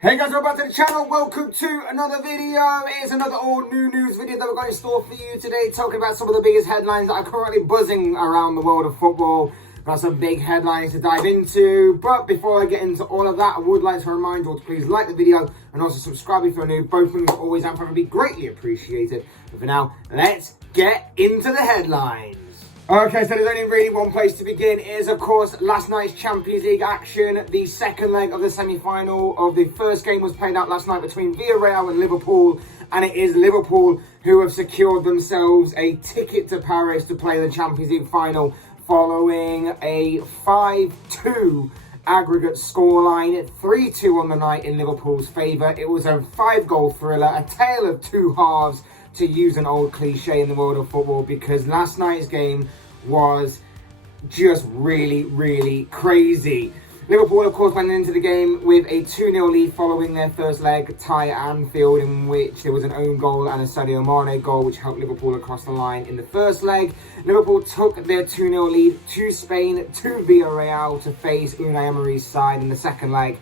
Hey guys, welcome back to the channel. Welcome to another video. It's another all new news video that we're going to store for you today, talking about some of the biggest headlines that are currently buzzing around the world of football. Got some big headlines to dive into, but before I get into all of that, I would like to remind you all to please like the video and also subscribe if you're new. Both things are always and forever be greatly appreciated. But for now, let's get into the headlines. Okay, so there's only really one place to begin. It is, of course, last night's Champions League action. The second leg of the semi-final of the first game was played out last night between Villarreal and Liverpool. And it is Liverpool who have secured themselves a ticket to Paris to play the Champions League final following a 5-2 aggregate scoreline, 3-2 on the night in Liverpool's favour. It was a 5-goal thriller, a tale of two halves, to use an old cliche in the world of football, because last night's game was just really crazy. Liverpool, of course, went into the game with a 2-0 lead following their first leg tie at Anfield, in which there was an own goal and a Sadio Mane goal, which helped Liverpool across the line in the first leg. Liverpool took their 2-0 lead to Spain, to Villarreal, to face Unai Emery's side in the second leg.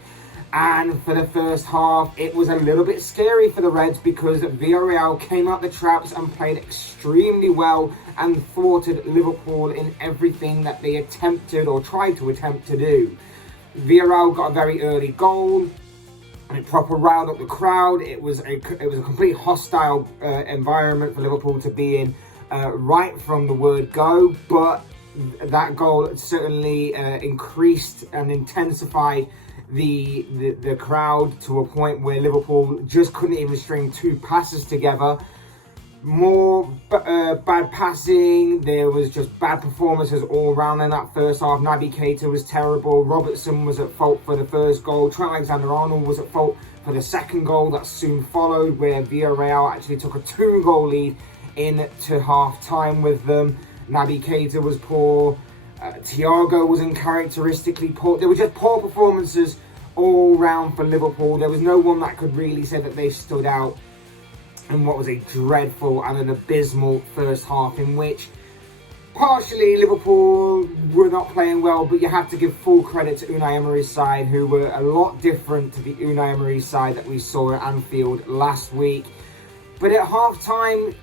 And for the first half, it was a little bit scary for the Reds, because Villarreal came out the traps and played extremely well and thwarted Liverpool in everything that they attempted or tried to attempt to do. Villarreal got a very early goal, and it proper riled up the crowd. It was a complete hostile environment for Liverpool to be in right from the word go. But that goal certainly increased and intensified the crowd to a point where Liverpool just couldn't even string two passes together. More bad passing. There was just bad performances all around in that first half. Naby Keita was terrible. Robertson was at fault for the first goal. Trent Alexander-Arnold was at fault for the second goal that soon followed, where Villarreal actually took a 2-goal lead into half-time with them. Naby Keita was poor. Thiago was uncharacteristically poor. There were just poor performances all round for Liverpool. There was no one that could really say that they stood out in what was a dreadful and an abysmal first half, in which partially Liverpool were not playing well, but you have to give full credit to Unai Emery's side, who were a lot different to the Unai Emery side that we saw at Anfield last week. But at half-time,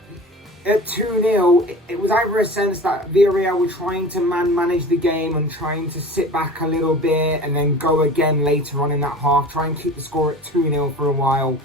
at 2-0, it was either a sense that Villarreal were trying to manage the game and trying to sit back a little bit and then go again later on in that half, try and keep the score at 2-0 for a while,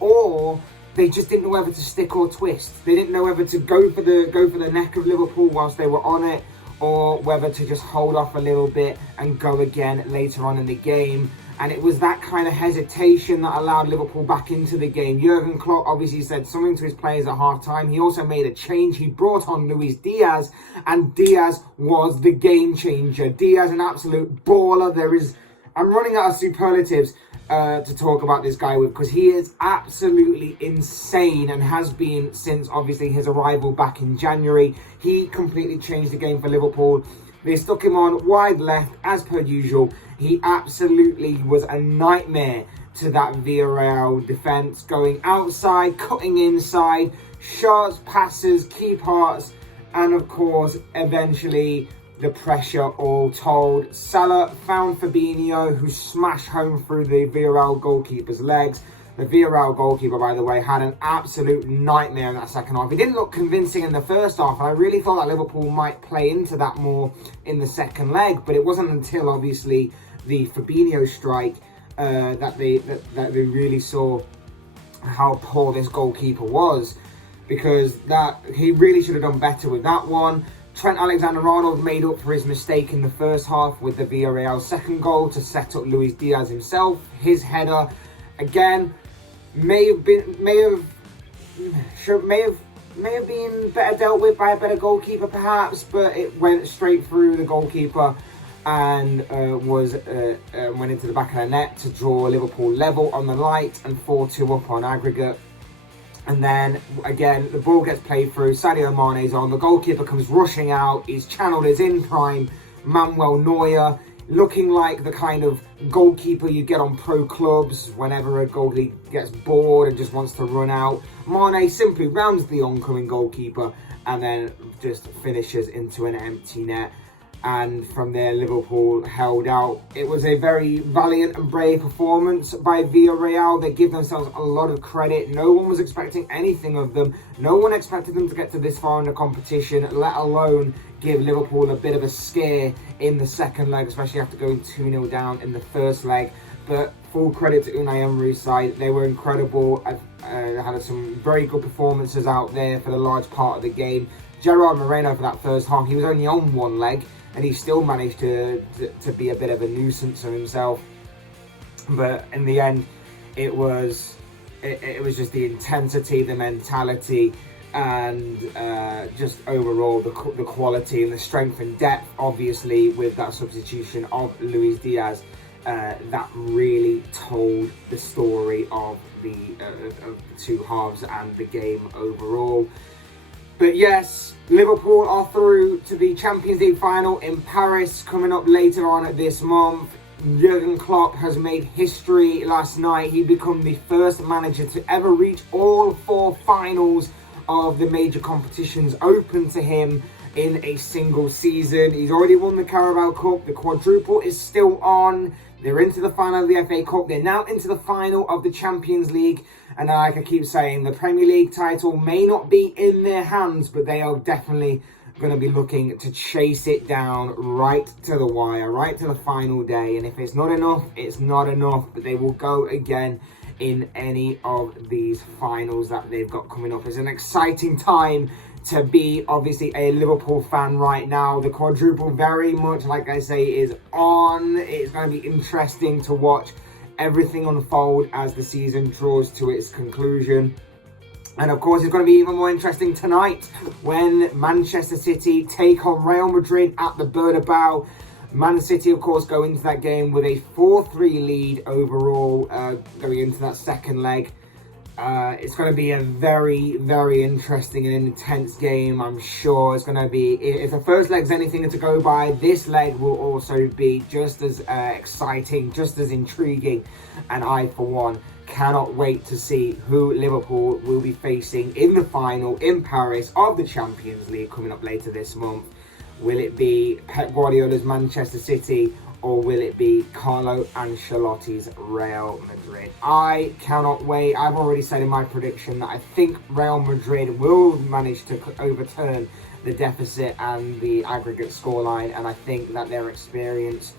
or they just didn't know whether to stick or twist. They didn't know whether to go for the neck of Liverpool whilst they were on it, or whether to just hold off a little bit and go again later on in the game. And it was that kind of hesitation that allowed Liverpool back into the game. Jurgen Klopp obviously said something to his players at half-time. He also made a change. He brought on Luis Diaz, and Diaz was the game changer. Diaz, an absolute baller. I'm running out of superlatives to talk about this guy with, because he is absolutely insane and has been since obviously his arrival back in January. He completely changed the game for Liverpool. They stuck him on wide left as per usual. He absolutely was a nightmare to that Villarreal defence, going outside, cutting inside, shots, passes, key parts, and of course eventually the pressure all told. Salah found Fabinho, who smashed home through the Villarreal goalkeeper's legs. The Villarreal goalkeeper, by the way, had an absolute nightmare in that second half. He didn't look convincing in the first half, and I really thought that Liverpool might play into that more in the second leg, but it wasn't until obviously the Fabinho strike that they really saw how poor this goalkeeper was, because that he really should have done better with that one. Trent Alexander-Arnold made up for his mistake in the first half with the Villarreal second goal to set up Luis Diaz himself. His header, again, may have been better dealt with by a better goalkeeper perhaps, but it went straight through the goalkeeper and went into the back of the net to draw Liverpool level on the light and 4-2 up on aggregate. And then, again, the ball gets played through, Sadio Mane's on, the goalkeeper comes rushing out, he's channeled his in-prime Manuel Neuer, looking like the kind of goalkeeper you get on pro clubs whenever a goalie gets bored and just wants to run out. Mane simply rounds the oncoming goalkeeper and then just finishes into an empty net. and from there Liverpool held out. It was a very valiant and brave performance by Villarreal. They give themselves a lot of credit. No one was expecting anything of them. No one expected them to get to this far in the competition, let alone give Liverpool a bit of a scare in the second leg, especially after going 2-0 down in the first leg. But full credit to Unai Emery's side. They were incredible. Had some very good performances out there for the large part of the game. Gerard Moreno for that first half, he was only on one leg, and he still managed to be a bit of a nuisance of himself. But in the end, it was just the intensity, the mentality, and just overall the quality and the strength and depth, obviously, with that substitution of Luis Diaz, that really told the story of the two halves and the game overall. But yes, Liverpool are through to the Champions League final in Paris coming up later on this month. Jurgen Klopp has made history last night. He became the first manager to ever reach all 4 finals of the major competitions open to him in a single season. He's already won the Carabao Cup. The quadruple is still on. They're into the final of the FA Cup. They're now into the final of the Champions League. And like I keep saying, the Premier League title may not be in their hands, but they are definitely going to be looking to chase it down right to the wire, right to the final day. And if it's not enough, it's not enough. But they will go again in any of these finals that they've got coming up. It's an exciting time to be obviously a Liverpool fan right now. The quadruple very much, like I say, is on. It's going to be interesting to watch everything unfold as the season draws to its conclusion. And of course, it's going to be even more interesting tonight when Manchester City take on Real Madrid at the Bernabeu. Man City, of course, go into that game with a 4-3 lead overall, going into that second leg. It's going to be a very, very interesting and intense game, I'm sure. It's going to be, if the first leg's anything to go by, this leg will also be just as exciting, just as intriguing. And I, for one, cannot wait to see who Liverpool will be facing in the final in Paris of the Champions League coming up later this month. Will it be Pep Guardiola's Manchester City, or will it be Carlo Ancelotti's Real Madrid? I cannot wait. I've already said in my prediction that I think Real Madrid will manage to overturn the deficit and the aggregate scoreline, and I think that their experience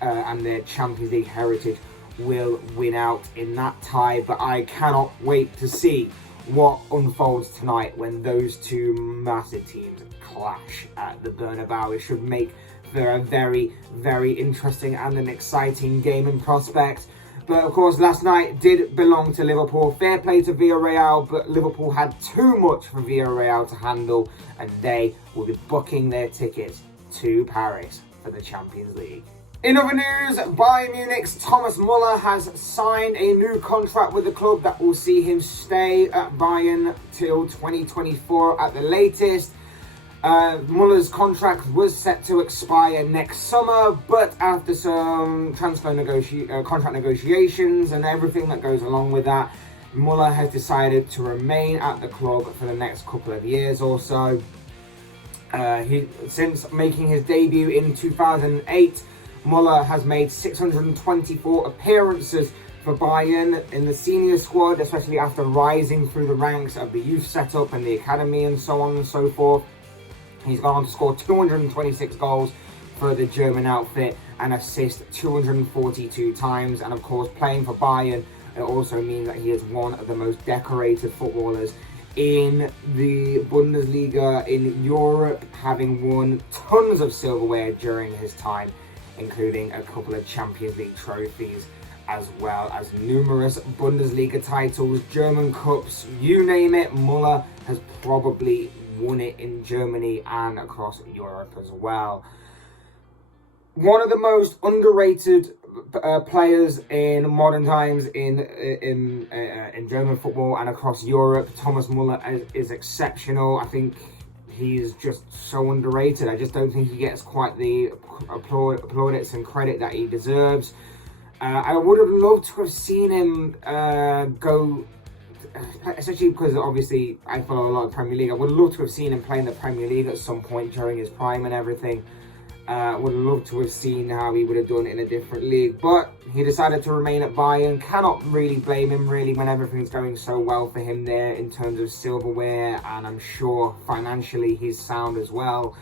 and their Champions League heritage will win out in that tie. But I cannot wait to see what unfolds tonight when those two massive teams clash at the Bernabeu. It should make for a very, very interesting and an exciting game in prospect. But of course, last night did belong to Liverpool. Fair play to Villarreal, but Liverpool had too much for Villarreal to handle, and they will be booking their tickets to Paris for the Champions League. In other news, Bayern Munich's Thomas Muller has signed a new contract with the club that will see him stay at Bayern till 2024 at the latest. Muller's contract was set to expire next summer, but after some contract negotiations and everything that goes along with that, Muller has decided to remain at the club for the next couple of years or so. Since making his debut in 2008, Muller has made 624 appearances for Bayern in the senior squad, especially after rising through the ranks of the youth setup and the academy and so on and so forth. He's gone on to score 226 goals for the German outfit and assist 242 times. And of course, playing for Bayern, it also means that he is one of the most decorated footballers in the Bundesliga in Europe, having won tons of silverware during his time, including a couple of Champions League trophies, as well as numerous Bundesliga titles, German Cups, you name it. Muller has probably won it in Germany and across Europe as well. One of the most underrated players in modern times in German football and across Europe. Thomas Muller is exceptional. I think he's just so underrated. I just don't think he gets quite the plaudits and credit that he deserves. I would have loved to have seen him go, especially because obviously I follow a lot of Premier League. I would love to have seen him play in the Premier League at some point during his prime and everything. Would love to have seen how he would have done in a different league, but he decided to remain at Bayern. Cannot really blame him, really, when everything's going so well for him there in terms of silverware, and I'm sure financially he's sound as well.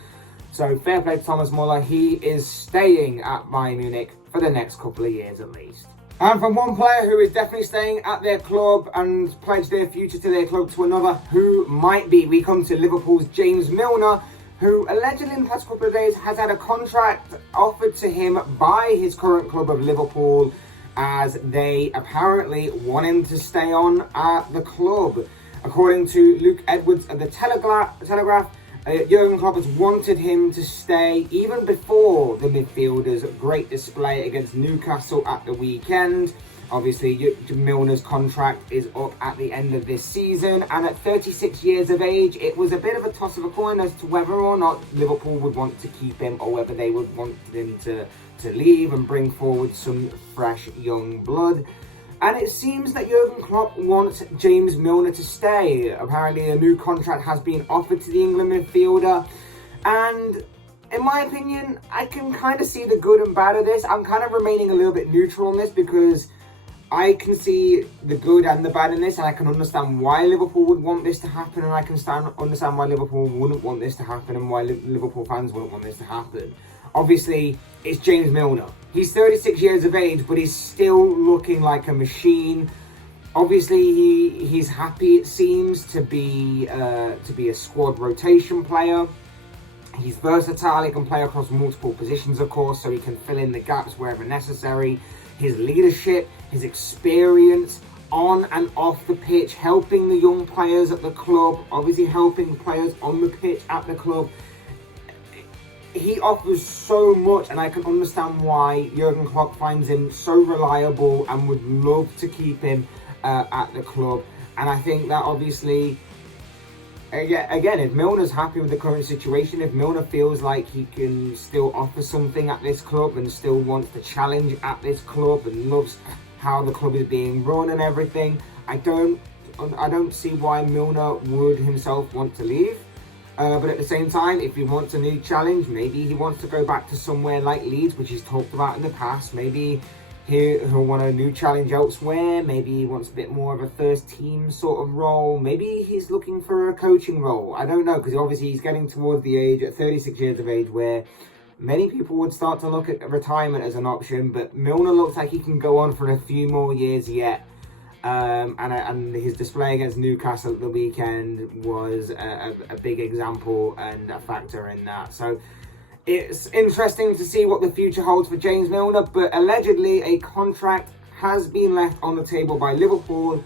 So fair play to Thomas Muller. He is staying at Bayern Munich for the next couple of years at least. And from one player who is definitely staying at their club and pledged their future to their club to another who might be, we come to Liverpool's James Milner, who allegedly in the past couple of days has had a contract offered to him by his current club of Liverpool, as they apparently want him to stay on at the club. According to Luke Edwards of the Telegraph, Jurgen Klopp has wanted him to stay even before the midfielder's great display against Newcastle at the weekend. Obviously, Milner's contract is up at the end of this season, and at 36 years of age, it was a bit of a toss of a coin as to whether or not Liverpool would want to keep him or whether they would want him to leave and bring forward some fresh young blood. And it seems that Jurgen Klopp wants James Milner to stay. Apparently, a new contract has been offered to the England midfielder, and in my opinion, I can kind of see the good and bad of this. I'm kind of remaining a little bit neutral on this because I can see the good and the bad in this, and I can understand why Liverpool would want this to happen, and I can understand why Liverpool wouldn't want this to happen, and why Liverpool fans wouldn't want this to happen. Obviously, it's James Milner. He's 36 years of age, but he's still looking like a machine. Obviously, he's happy, it seems, to be a squad rotation player. He's versatile. He can play across multiple positions, of course, so he can fill in the gaps wherever necessary. His leadership, his experience on and off the pitch, helping the young players at the club, obviously helping players on the pitch at the club. He offers so much, and I can understand why Jurgen Klopp finds him so reliable and would love to keep him at the club. And I think that obviously, again, if Milner's happy with the current situation, if Milner feels like he can still offer something at this club and still wants to challenge at this club and loves how the club is being run and everything, I don't see why Milner would himself want to leave. But at the same time, if he wants a new challenge, maybe he wants to go back to somewhere like Leeds, which he's talked about in the past. Maybe he'll want a new challenge elsewhere. Maybe he wants a bit more of a first team sort of role. Maybe he's looking for a coaching role. I don't know, because obviously he's getting towards the age, at 36 years of age, where many people would start to look at retirement as an option. But Milner looks like he can go on for a few more years yet. And his display against Newcastle at the weekend was a big example and a factor in that. So it's interesting to see what the future holds for James Milner, but allegedly a contract has been left on the table by Liverpool.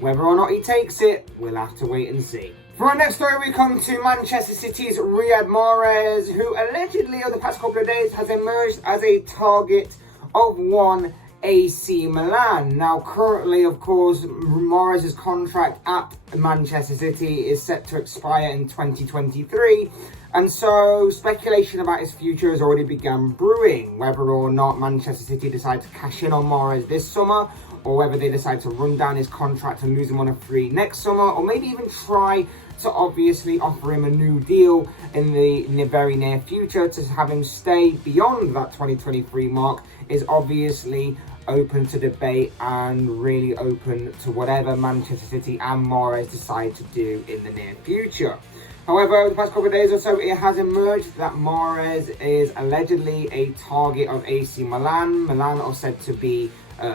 Whether or not he takes it, we'll have to wait and see. For our next story, we come to Manchester City's Riyad Mahrez, who allegedly over the past couple of days has emerged as a target of one AC Milan. Now, currently, of course, Mahrez's contract at Manchester City is set to expire in 2023, and so speculation about his future has already begun brewing, whether or not Manchester City decide to cash in on Mahrez this summer, or whether they decide to run down his contract and lose him on a free next summer, or maybe even try to obviously offer him a new deal in the very near future to have him stay beyond that 2023 mark is obviously open to debate and really open to whatever Manchester City and Mahrez decide to do in the near future. However, over the past couple of days or so, it has emerged that Mahrez is allegedly a target of AC Milan. Milan are said to be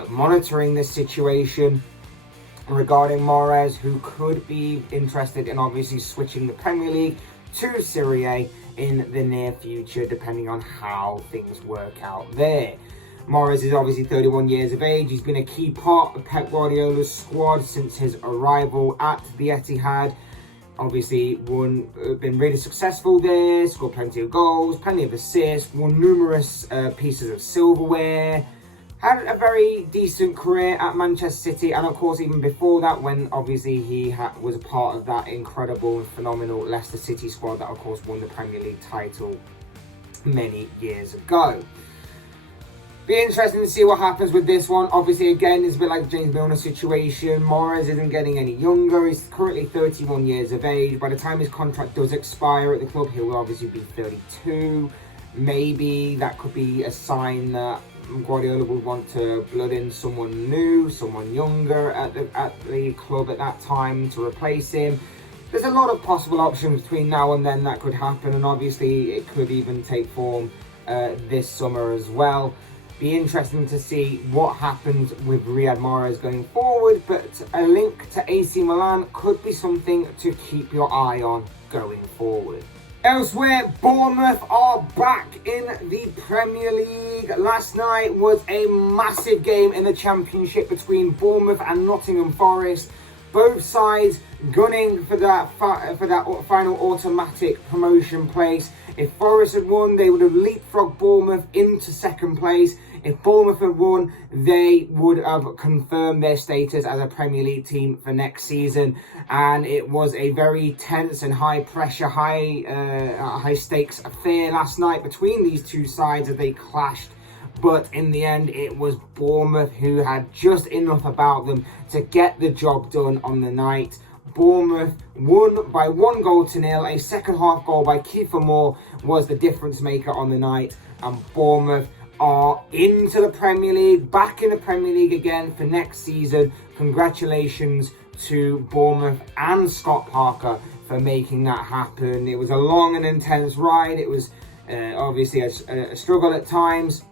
monitoring this situation regarding Mahrez, who could be interested in obviously switching the Premier League to Serie A in the near future, depending on how things work out there. Mahrez is obviously 31 years of age. He's been a key part of Pep Guardiola's squad since his arrival at the Etihad. Obviously, been really successful there, scored plenty of goals, plenty of assists, won numerous pieces of silverware, had a very decent career at Manchester City, and of course even before that, when obviously he was a part of that incredible and phenomenal Leicester City squad that of course won the Premier League title many years ago. Be interesting to see what happens with this one. Obviously, again, it's a bit like the James Milner situation. Mahrez isn't getting any younger. He's currently 31 years of age. By the time his contract does expire at the club, he will obviously be 32. maybe that could be a sign that Guardiola would want to blood in someone new, someone younger at the club at that time to replace him. There's a lot of possible options between now and then that could happen, and obviously it could even take form this summer as well. Be interesting to see what happens with Riyad Mahrez going forward, but a link to AC Milan could be something to keep your eye on going forward. Elsewhere, Bournemouth are back in the Premier League. Last night was a massive game in the Championship between Bournemouth and Nottingham Forest. Both sides gunning for that final automatic promotion place. If Forest had won, they would have leapfrogged Bournemouth into second place. If Bournemouth had won, they would have confirmed their status as a Premier League team for next season. And it was a very tense and high pressure, high stakes affair last night between these two sides as they clashed. But in the end, it was Bournemouth who had just enough about them to get the job done on the night. Bournemouth won by 1-0. A second half goal by Kiefer Moore was the difference maker on the night. And Bournemouth are into the Premier League, back in the Premier League again for next season. Congratulations to Bournemouth and Scott Parker for making that happen. It was a long and intense ride. It was obviously a struggle at times,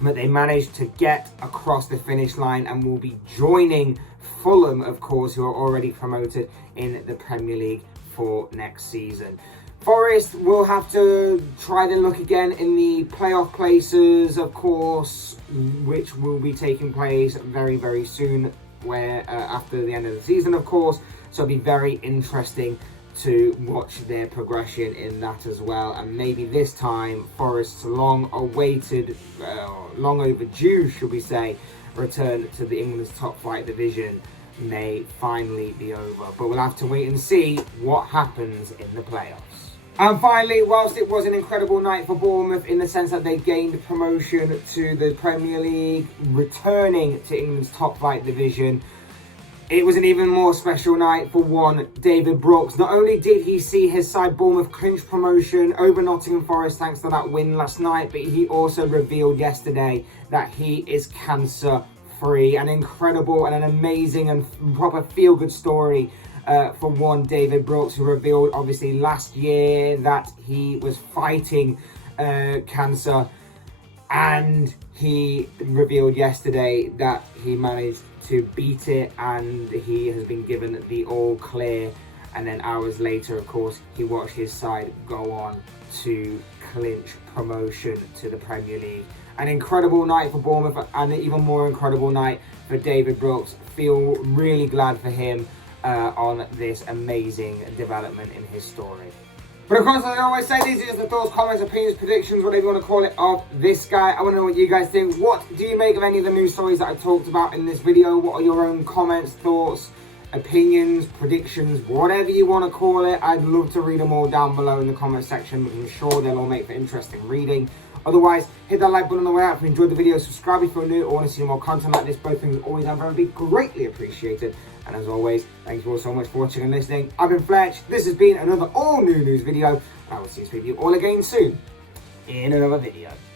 but they managed to get across the finish line and will be joining Fulham, of course, who are already promoted in the Premier League for next season. Forest will have to try their luck again in the playoff places, of course, which will be taking place very, very soon, where after the end of the season, of course. So it'll be very interesting to watch their progression in that as well. And maybe this time, Forest's long overdue, should we say, return to the England's top flight division may finally be over. But we'll have to wait and see what happens in the playoffs. And finally, whilst it was an incredible night for Bournemouth in the sense that they gained promotion to the Premier League, returning to England's top flight division, it was an even more special night for one David Brooks. Not only did he see his side Bournemouth clinch promotion over Nottingham Forest thanks to that win last night, but he also revealed yesterday that he is cancer-free. An incredible and an amazing and proper feel-good story for one David Brooks, who revealed obviously last year that he was fighting cancer, and he revealed yesterday that he managed to beat it and he has been given the all clear. And then hours later, of course, he watched his side go on to clinch promotion to the Premier League. An incredible night for Bournemouth and an even more incredible night for David Brooks. Feel really glad for him on this amazing development in his story. But of course, as I always say, these are just the thoughts, comments, opinions, predictions, whatever you want to call it, of this guy. I want to know what you guys think. What do you make of any of the news stories that I talked about in this video? What are your own comments, thoughts, opinions, predictions, whatever you want to call it? I'd love to read them all down below in the comment section, because I'm sure they'll all make for interesting reading. Otherwise, hit that like button on the way out if you enjoyed the video. Subscribe if you're new or want to see more content like this. Both things always and very greatly appreciated. And as always, thank you all so much for watching and listening. I've been Fletch. This has been another all new news video. And I will see you all again soon in another video.